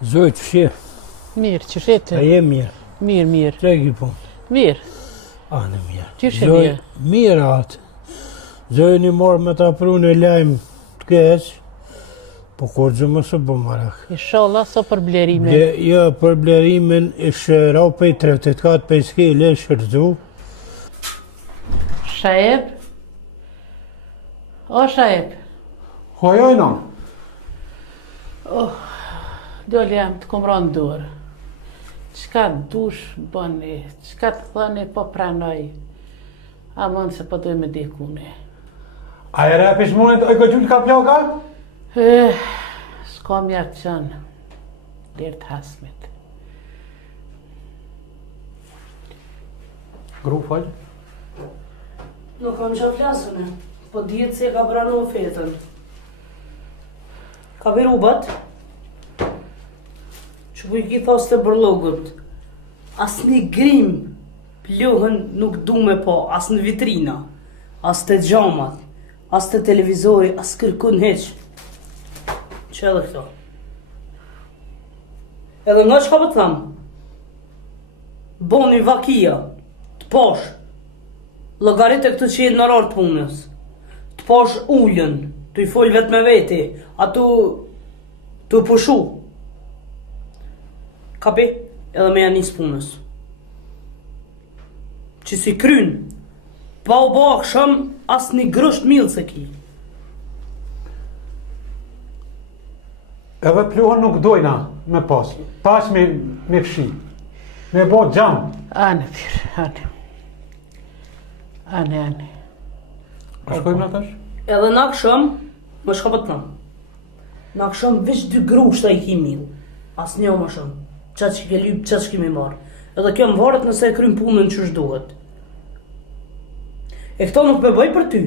Zoj të fshirë. Mirë, që shetë? A je mirë? Mirë. Që e ki punë? Mirë. Anë mirë. Që shë mirë? Mirë atë. Zoj një morë me ta pru në lajmë të keqë, po kur gjë më së bëmarak. Inshallah, so për blerimin. Jo, për blerimin ishë rau pej 34 pej skele shërzu. Shaeb? O, Shaeb? Hojojna. Dole jam të komron dorë. Qka dush bëni, qka të thëni po pranoj. A mënë se po doj me dekune. A e repish mundet oj gjull ka ploka? S'ka mjarë qënë. Lirë të hasmit. Gru fol. Nuk kam qa flasëne, po djetë se ka pranu fetën. Ka viru bat? Që ku i ki thos të bërlogët. As një grim plohën nuk du me po, as në vitrina, as të gjamat, as të televizori, as kërkun heq. Që edhe këto? Edhe nga që ka për të thamë? Boni vakia, të posh, llogarit e këtë që jetë në rartë punës, të posh ullën, të i folë vetë me veti, a të pushu. Kapi, edhe me janis punës. Që si kryn, pa u bo akshëm, as një grësht milë se ki. Edhe plohën nuk dojna me pas. Pas me fshi. Me bo gjam. Ane, pirë, ane. Ane. A shkojmë në tash? Edhe në akshëm, më shka për të thëmë. Në akshëm vish 2 grushta i ki milë. As një më shumë. Qatë që ke lypë, qatë që kemi marë. Edhe kjo më varet nëse e krym punën që shduhet. E këto nuk me bëj për ty.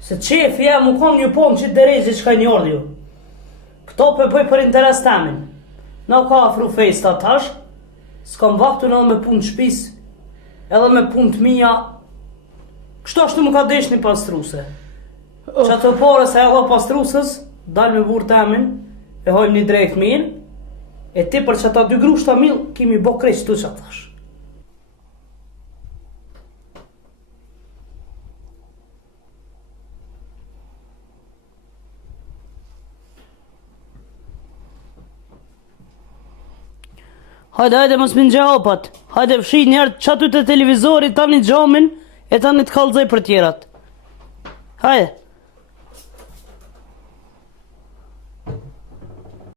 Se qefi ja mu kom një pomë që të derejgjit që ka një ardhjo. Këto për bëj për interes temin. Në ka afru fejs të atash, s'kam vaktu në me punë shpis, edhe me punë të mija. Kështu ashtu më ka desh një pastruse. Që ato pare se e ho pastrusës, dalë me burë temin, e hojmë një drejt mirë, e ti për që ata 2 grushta milë, kimi bo krejt që tu që atash. Hajde, mos më në hapat. Hajde, fshi njerë qatu të televizorit, tani gjamin, e tani të kalzaj për tjerat. Hajde.